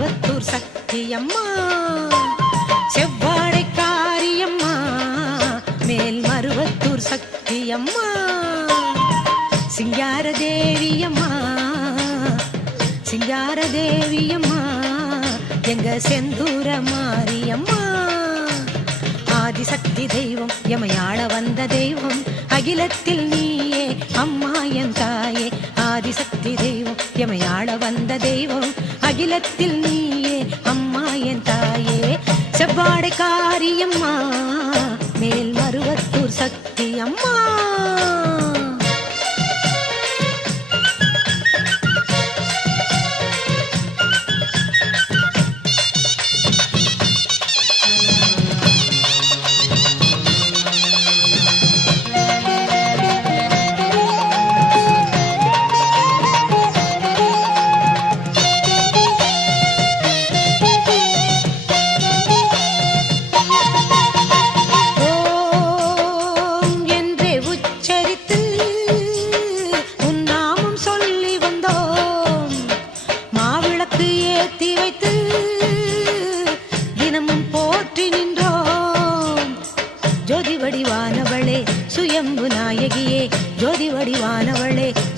மருவத்தூர் சக்தியம்மா செவ்வாடை காரியம்மா மேல் மருவத்தூர் சக்தியம்மா சிங்கார தேவியம்மா சிங்கார தேவியம்மா எங்க செந்தூர மாரியம்மா ஆதிசக்தி தெய்வம் எமையாள வந்த தெய்வம் அகிலத்தில் நீயே அம்மா என் தாயே ஆதிசக்தி தெய்வம் எமையாள வந்த தெய்வம் அகிலத்தில் நீயே அம்மா என் தாயே செவ்வாடை காரியம்மா மேல் மருவத்தூர் சக்தி அம்மா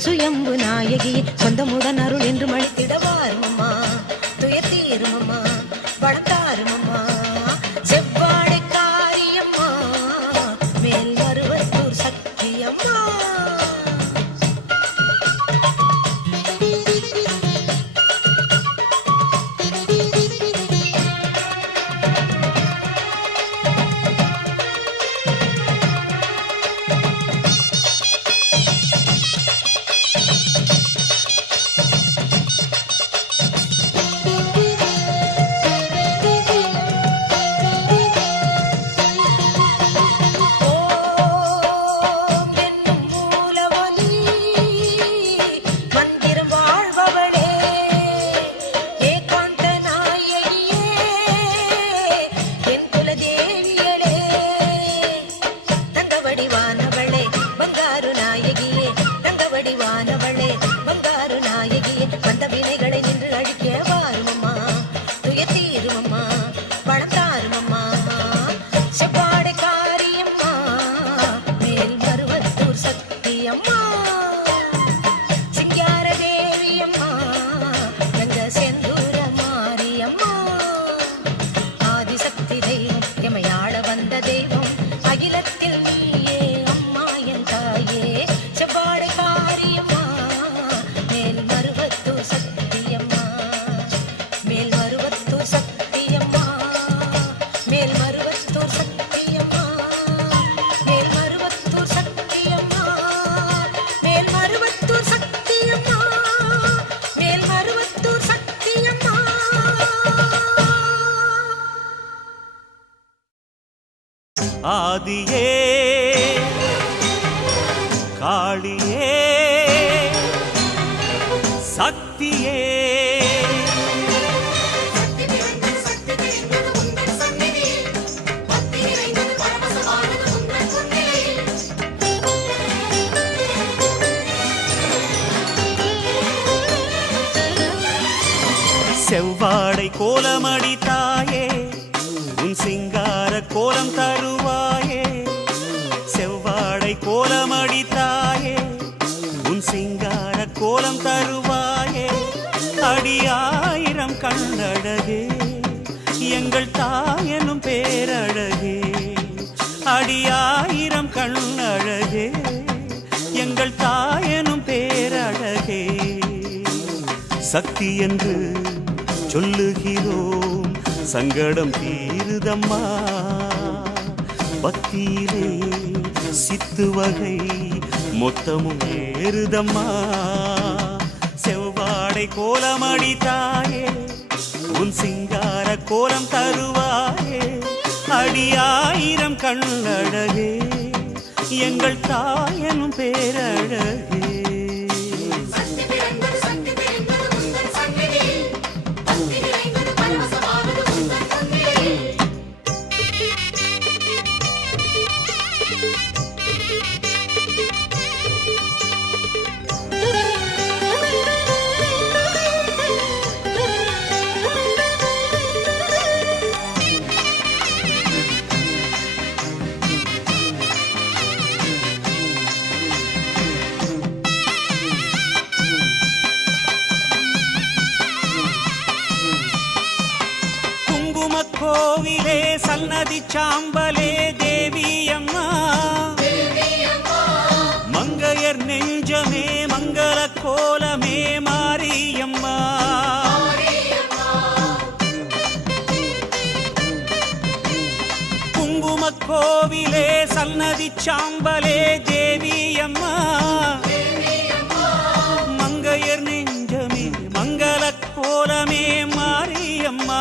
சுயம்பு நாயகியே சொந்தமுடன் அருள் என்று மழித்திடவாருமம்மா துயத்தீருமம்மா வளர்த்தாருமம்மா செவ்வாடை காரியம்மா மேல் மருவத்தூர் சக்தியம்மா ஆதியே காளியே சக்தியே செவ்வாடை கோலமடி தாயே உன் சிங்கார கோலம் தருவாயே செவ்வாடை கோலமடி தாயே உன் சிங்கார கோலம் தருவாயே அடியாயிரம் கண்ணழகே எங்கள் தாயனும் பேரழகே அடியாயிரம் கண்ணழகே எங்கள் தாயனும் பேரழகே சக்தி என்று சொல்லுகிறோம் சங்கடம் தீருதம்மா பக்தியிலே சித்து வகை மொத்தமும் ஏறுதம்மா செவ்வாடை கோலமடி தாயே உன் சிங்கார கோலம் தருவாயே அடியாயிரம் கண்ணழகே எங்கள் தாயனும் பேரழகே குங்குமக்கோவிலே சன்னதி சாம்பலே தேவியம்மா மங்கையர் நெஞ்சமே மங்கள கோலமே மாரியம்மா குங்குமக்கோவிலே சன்னதி சாம்பலே தேவியம்மா மங்கையர் நெஞ்சமே மங்கள கோலமே மாரியம்மா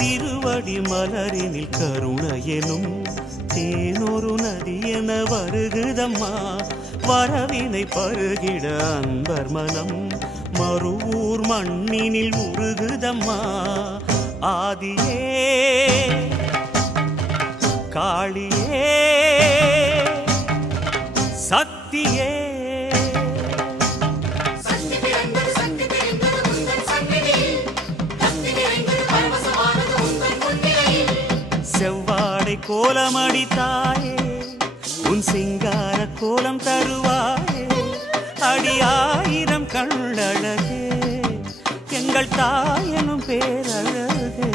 திருவடி மலரினில் கருணையெனும் தேனொரு நதி என வருகுதம்மா வரவினை பருகிட அன்பர் மனம் மறுவூர் மண்ணினில் உருகுதம்மா ஆதியே காளியே சக்தியே செவ்வாடை கோலமடித்தாயே உன் சிங்கார கோலம் தருவாயே அடியாயிரம் கண்ணழகே எங்கள் தாயனும் பேரழகே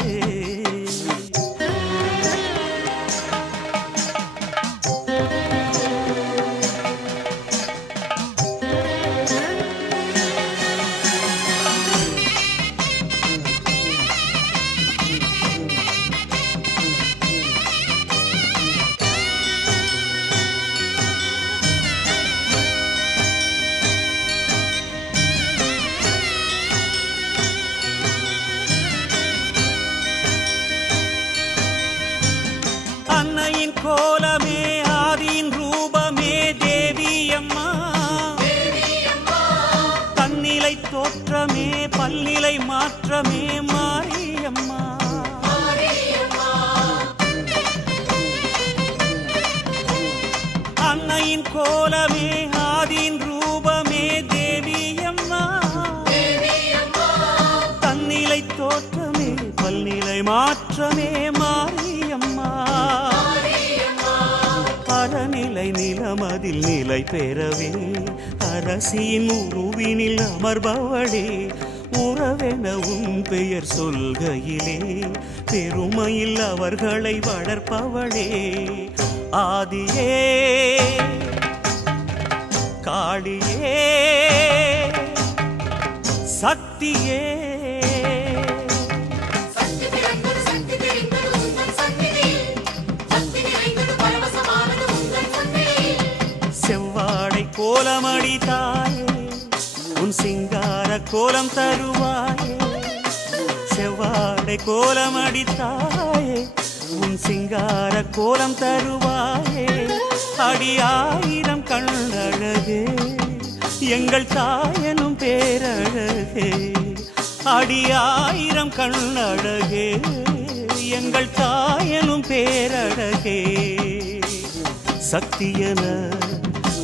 அன்னையின் கோலமே ஆதியின் ரூபமே தேவியம்மா தன்னிலை தோற்றமே பல்நிலை மாற்றமே மாரியம்மா அன்னையின் கோலமே ஆதியின் ரூபமே தேவியம்மா தன்னிலை தோற்றமே பல்நிலை மாற்றமே மாரியம்மா அறநிலை நிலமதில் நிலை பெறவே அரசியின் உருவினில் அமர்பவளே உறவென உன் பெயர் சொல்கையிலே பெருமையில் அவர்களை வளர்ப்பவளே ஆதியே காளியே சக்தியே செவ்வாடை கோலமடித்தாயே உன் சிங்கார கோலம் தருவாயே செவ்வாடை கோலமடித்தாயே உன் சிங்கார கோலம் தருவாயே அடியாயிரம் கண்ணழகே எங்கள் தாயனும் பேரழகே அடியாயிரம் கண்ணழகே எங்கள் தாயனும் பேரழகே சக்தியென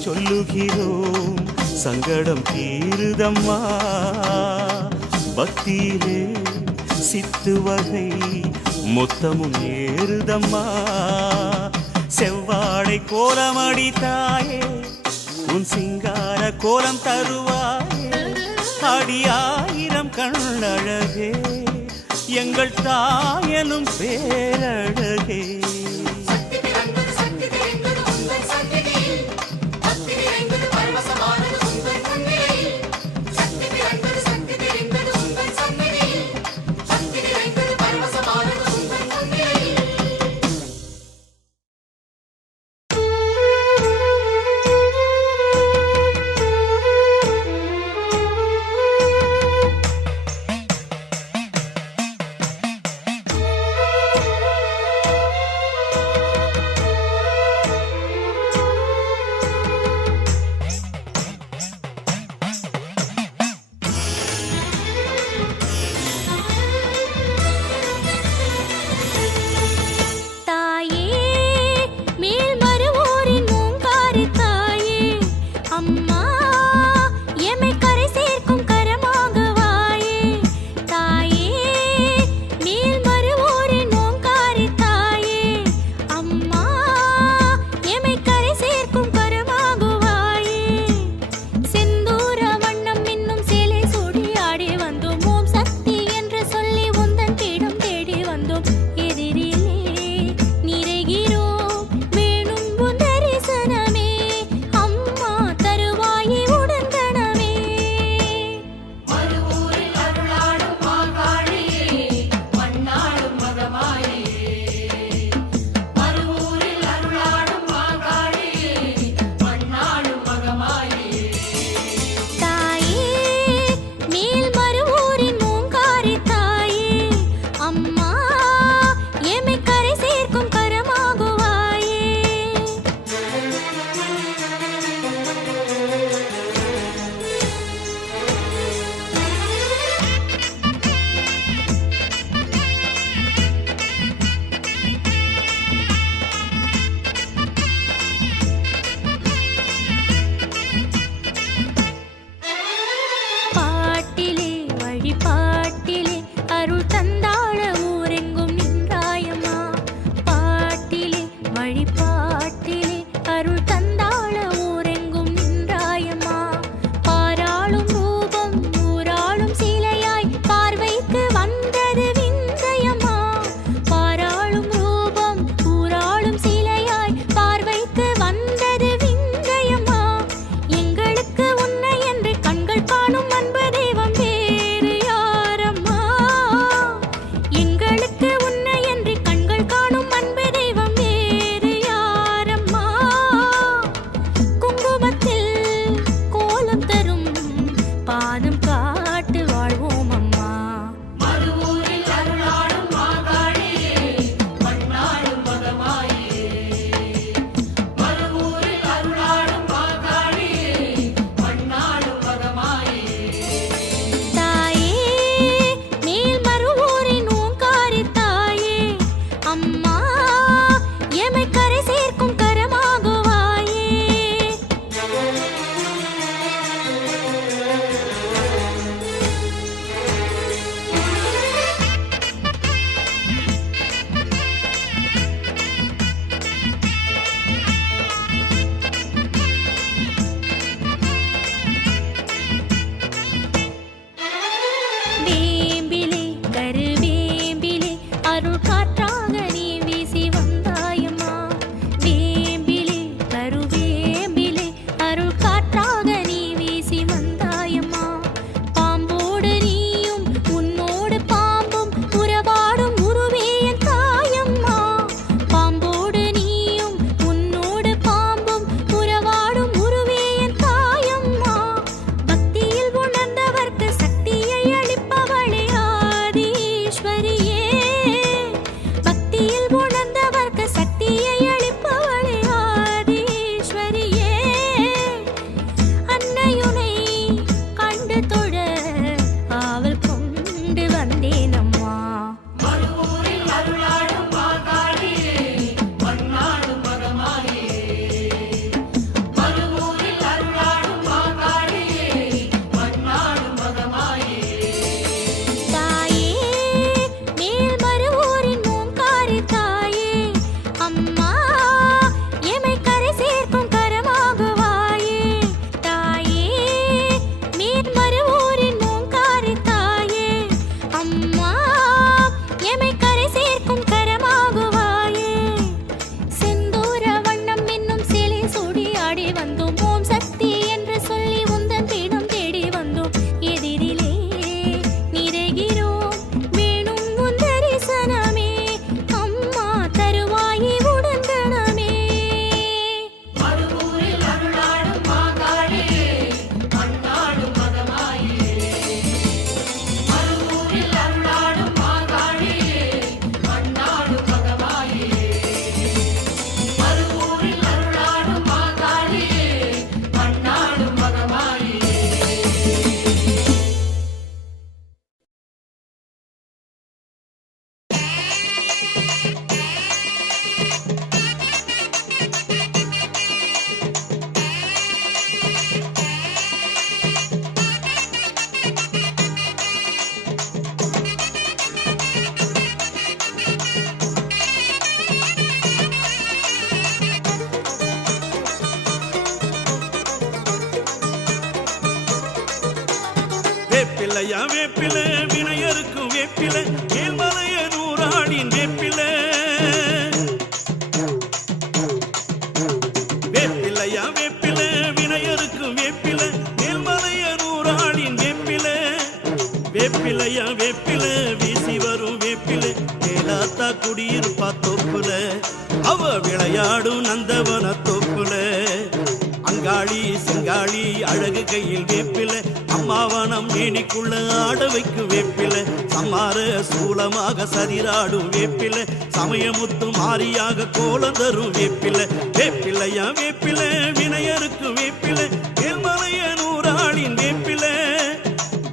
சொல்லுகிறோம் சங்கடம் தீருதம்மா பக்தியிலே சித்து வகை மொத்தமும் ஏறுதம்மா செவ்வாடை கோலமடித்தாயே உன் சிங்கார கோலம் தருவாயே அடியாயிரம் கண்ணழகே எங்கள் தாயனும் பேரழகே வேப்பில வினையருக்கு வேப்பில மேல்மலைய நூறாளின் வேப்பில வேப்பிலையா வேப்பில வினையருக்கு வேப்பில மேல்மலைய நூறாளின் வேப்பில வேப்பிலையா வேப்பில வீசி வரும் வேப்பில மேலாத்தா குடியிருப்பா தொப்புல அவ விளையாடும் நந்தவன தொப்புல அங்காளி செங்காளி அழகு கையில் வேப்பில அம்மாவனம் மேனிக்குள்ள ஆட வைக்கும் வேப்பில சம்மார சூலமாக சரிராடும் வேப்பில சமயமுத்து மாரியாக கோலம் தரும் வேப்பில வேப்பிலையா வேப்பில வினையருக்கு வேப்பில மேல்மலைய நூறாளின் வேப்பில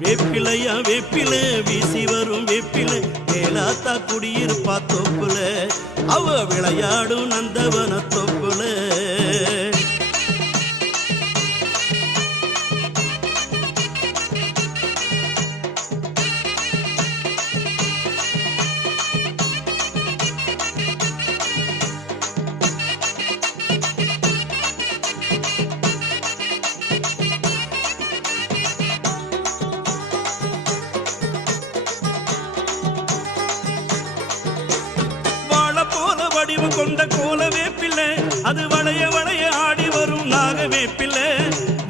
வேப்பிலையா வேப்பில வீசி வரும் வேப்பில மேலாத்தா குடியிருப்பா தொப்புல அவ விளையாடும் நந்தவன தொப்புல வடிவு கொண்ட கோல வேப்பில அது வளைய வளைய ஆடி வரும் நாக வேப்பில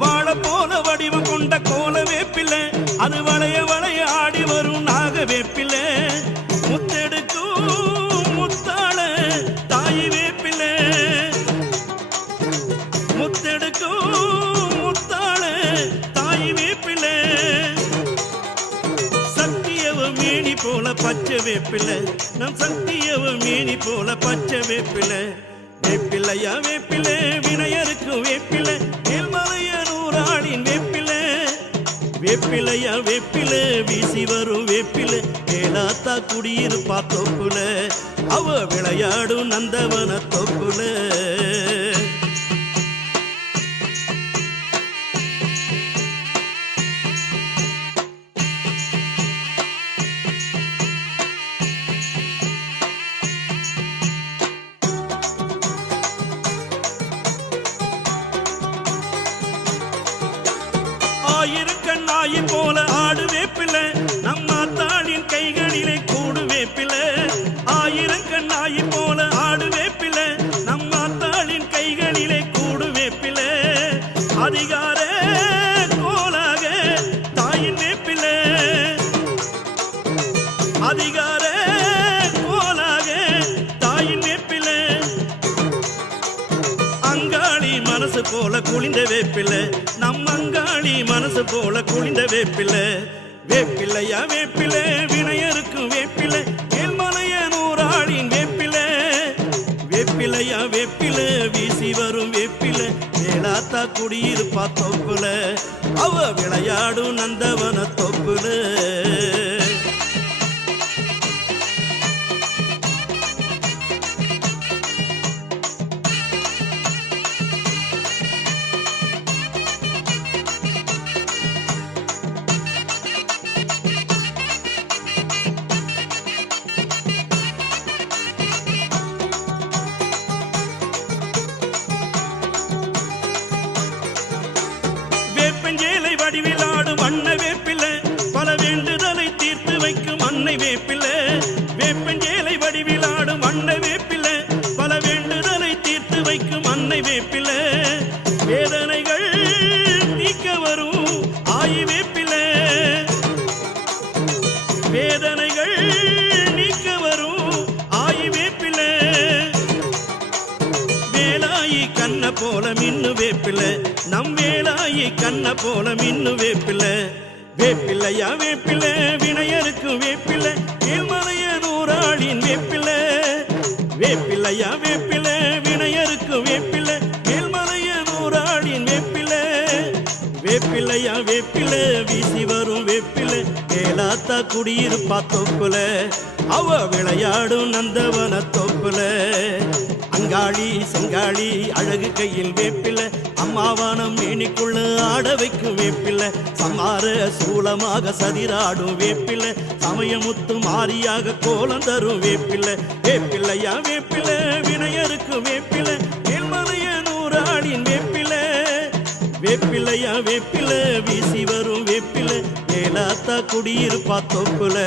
வாழ போல வடிவு கொண்ட கோல வேப்பில அது வளைய வளைய ஆடி வரும் நாக வேப்பில முத்தெடுக்கும் முத்தாள தாய் வேப்பில முத்தெடுக்கும் முத்தாள தாய் வேப்பில சக்தியவ மேனி போல பச்சை வேப்பில நம் சக்தியவ மேனி போல பச்சை வேப்பில வேப்பிலையா வேப்பில வினையருக்கு வேப்பில மேல்மலைய நூறாளின் வேப்பில வேப்பிலையா வேப்பில வீசி வரும் வேப்பில மேலாத்தா குடியிருப்பா தொப்புல அவ விளையாடும் நந்தவன தொப்புல ஆயிரக்கண்ணாயி போல ஆடு வேப்பில நம்ம தாளின் கைகளிலே கூடு வேப்பில ஆயிரக்கண்ணாயி போல ஆடு வேப்பில நம்ம தாளின் கைகளிலே கூடு வேப்பில அதிகார கோலாக தாயின் வேப்பில அதிகார கோலாக தாயின் வேப்பில அங்காளி மனசு போல குளிந்த வேப்பில நம் அங்காளி மனசு போல குளிந்த வேப்பில வேப்பிலையா வேப்பில வினையருக்கு வேப்பில மேல்மலைய நூறாளின் வேப்பில வேப்பிலையா வேப்பில வீசி வரும் வேப்பில மேலாத்தா குடியிருப்பா தொப்புல அவ விளையாடும் நந்தவன தொப்புல வேப்பஞ்சேலை வடிவிலாடும் வண்ண வேப்பில பல வேண்டுதலை தீர்த்து வைக்கும் அன்னை வேப்பில வேப்பஞ்சேலை வடிவிலாடும் வண்ண வேப்பில பல வேண்டுதலை தீர்த்து வைக்கும் அன்னை வேப்பில வேதனைகள் நீக்க வரும் ஆயி வேப்பில வேதனைகள் நீக்க வரும் ஆயி வேப்பில வேலாயி கண்ண போல மின்னு வேப்பில நம் வேலாயி கண்ண போல மின்னு வேப்பில வேப்பிலையா வேப்பில வினையருக்கு வேப்பில மேல்மலைய நூறாளின் வேப்பில வேப்பிலையா வேப்பில வினையருக்கு வேப்பில மேல்மலைய நூறாளின் வேப்பில வேப்பிலையா வேப்பில வீசி வரும் வேப்பில மேலாத்தா குடியிருப்பா தொப்புல அவ விளையாடும் நந்தவன தொப்புல அங்காளி செங்காளி அழகு கையில் வேப்பில அம்மாவானம் மேனிக்குள்ள ஆட வைக்கும் வேப்பில சம்மார சூலமாக சதிராடும் வேப்பில சமயமுத்து மாரியாக கோலம் தரும் வேப்பில வேப்பிலையா வேப்பில வினையருக்கு வேப்பில மேல்மலைய நூறாளின் வேப்பில வேப்பிலையா வேப்பில வீசி வரும் வேப்பில வேலாத்தா குடியிருப்பா தோப்புல,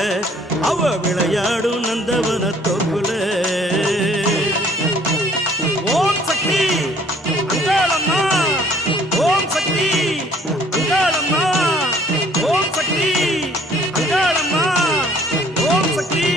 அவ விளையாடும் நந்தவன தோப்புல. ஓம் சக்தி அங்காளம்மா, ஓம் சக்தி அங்காளம்மா, ஓம் சக்தி அங்காளம்மா, ஓம் சக்தி.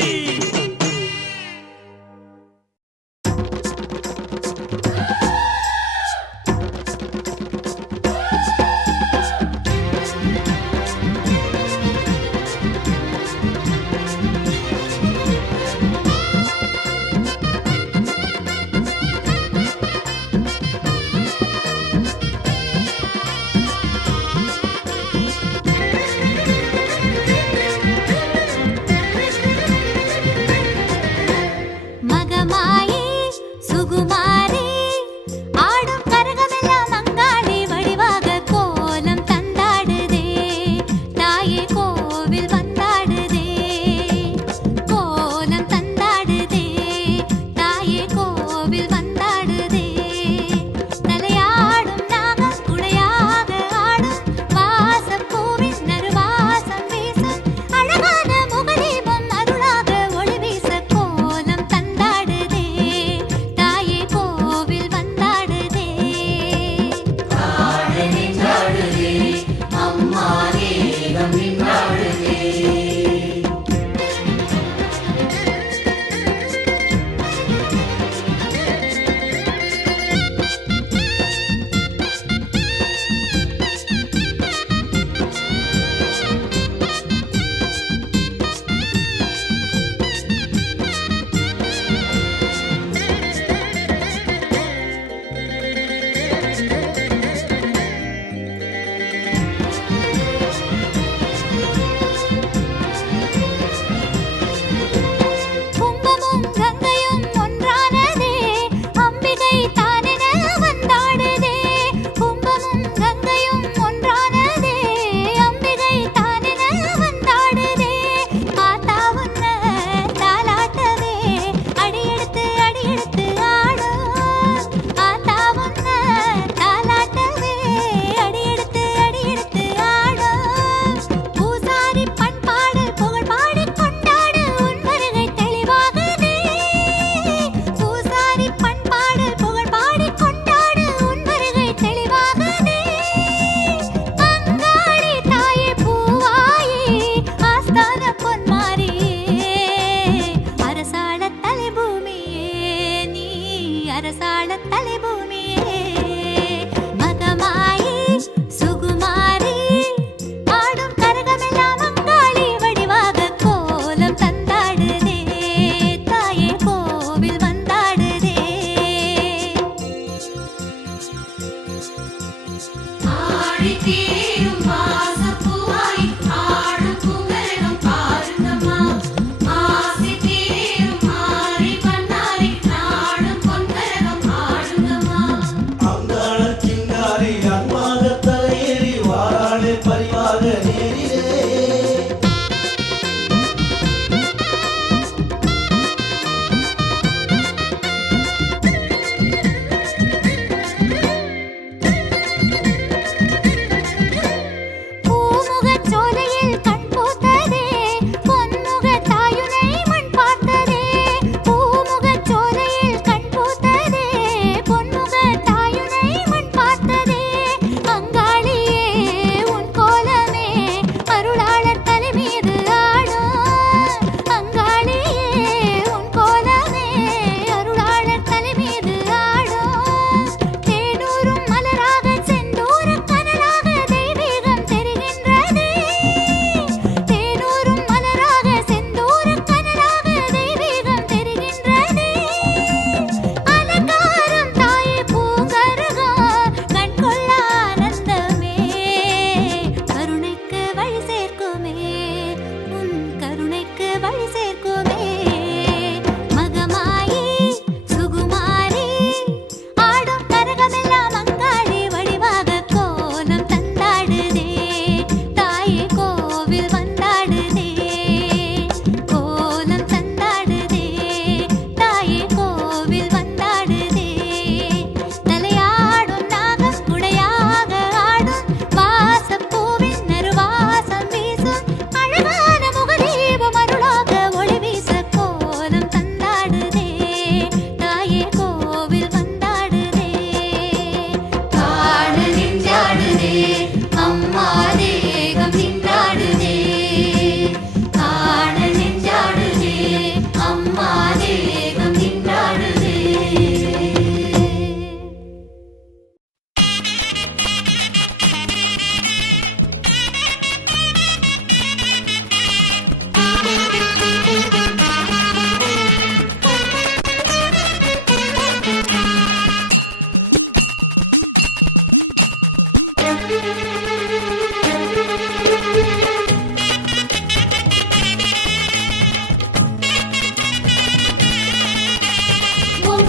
ஓம்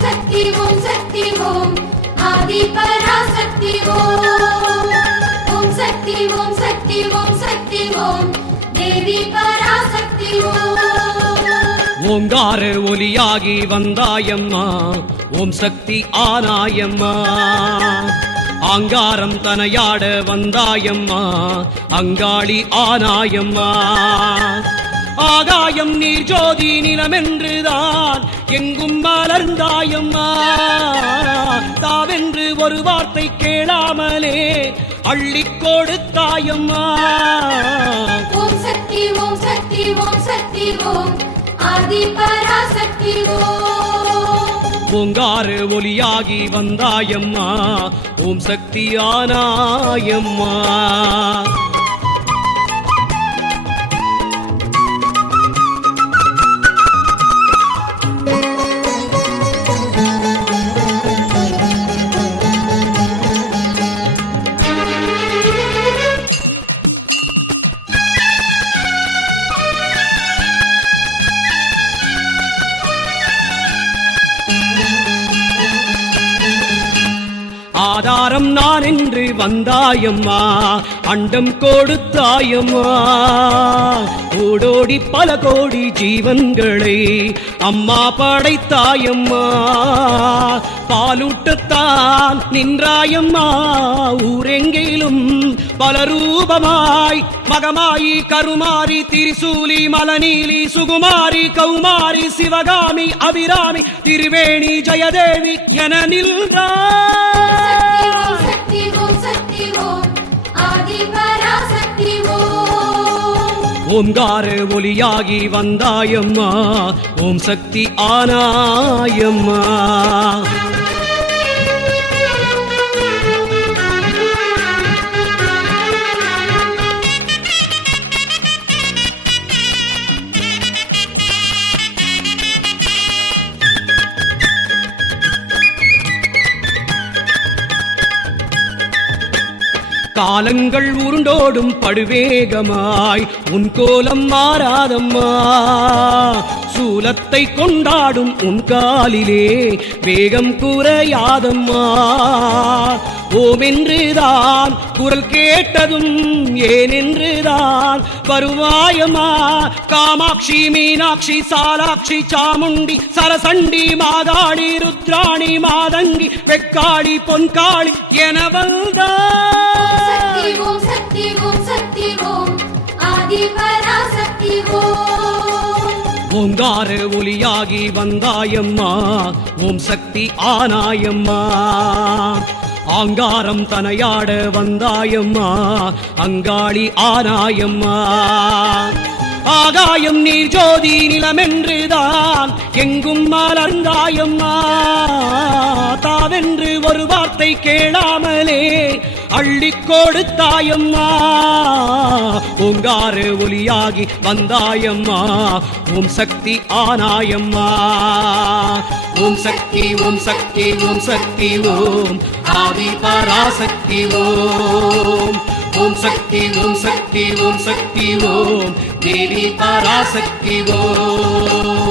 சக்தி ஓம் சக்தி ஓம் ஆதி பராசக்தி ஓம் ஓம் சக்தி ஓம் சக்தி ஓம் சக்தி ஓம் தேவி பராசக்தி ஓம் ஓங்கார ஒலியாகி வந்தாயம்மா ஓம் சக்தி ஆனாயம்மா ஆங்காரம் தனையாட வந்தாயம்மா அங்காளி ஆனாயம்மா ஆகாயம் நீர் ஜோதி நிலமென்றுதான் எங்கும் மலர்ந்தாயம்மா தாவென்று ஒரு வார்த்தை கேளாமலே அள்ளிக் கொடுத்தாயம்மா ஓம் சக்தி ஓம் சக்தி ஓம் சக்தி ஓம் ஆதி பராசக்தி ஓம் ஓங்கார ஒலியாகி வந்தாயம்மா ஓம் சக்தி ஆனாயம்மா ஆதாரம் நான் என்று வந்தாயம்மா அண்டம் கொடுத்தாயம்மா ஓடோடி பல கோடி ஜீவன்களை அம்மா படைத்தாயம்மா பாலூட்டத்தான் நின்றாயம்மா ஊரெங்கிலும் பல ரூபமாய் மகமாயி கருமாரி திரிசூலி மலநீலி சுகுமாரி கௌமாரி சிவகாமி அபிராமி திருவேணி ஜெயதேவி என நின்றார் சக்தி ஓம் சக்தி ஓம் ஆதி பராசக்தி ஓம் ஓங்கார ஒலியாகி வந்தாயம்மா ஓம் சக்தி ஆனாயம்மா காலங்கள் உருண்டோடும் படுவேகமாய் உன் கோலம் மாறாதம்மா சூலத்தை கொண்டாடும் உன் காலிலே வேகம் குறையாதம்மா ஓமென்றுதான் குரல் கேட்டதும் ஏனென்றுதான் வருவாயம்மா காமாட்சி மீனாட்சி சாலாட்சி சாமுண்டி சரசண்டி மாதாளி ருத்ராணி மாதங்கி வெக்காளி பொன்காளி என வந்தார் ஓம் சக்தி ஓம் சக்தி ஓம் ஆதி பராசக்தி ஓம் ஓங்கார ஒலியாகி வந்தாயம்மா ஓம் சக்தி ஆனாயம்மா ஆங்காரம் தனையாட வந்தாயம்மா அங்காளி ஆனாயம்மா ஆகாயம் நீர் ஜோதி நிலமென்றுதான் எங்கும் மலர்ந்தாயம்மா தாவென்று ஒரு வார்த்தை கேளாமலே அள்ளிக் கொடுத்தாயம்மா ஓங்கார ஒலியாகி வந்தாயம்மா ஓம் சக்தி ஆனாயம்மா ஓம் சக்தி ஓம் சக்தி ஓம் சக்தி ஓம் ஆதி பராசக்தி ஓம் ஓம் சக்தி ஓம் சக்தி ஓம் சக்தி ஓம் தேவி பராசக்தி ஓம்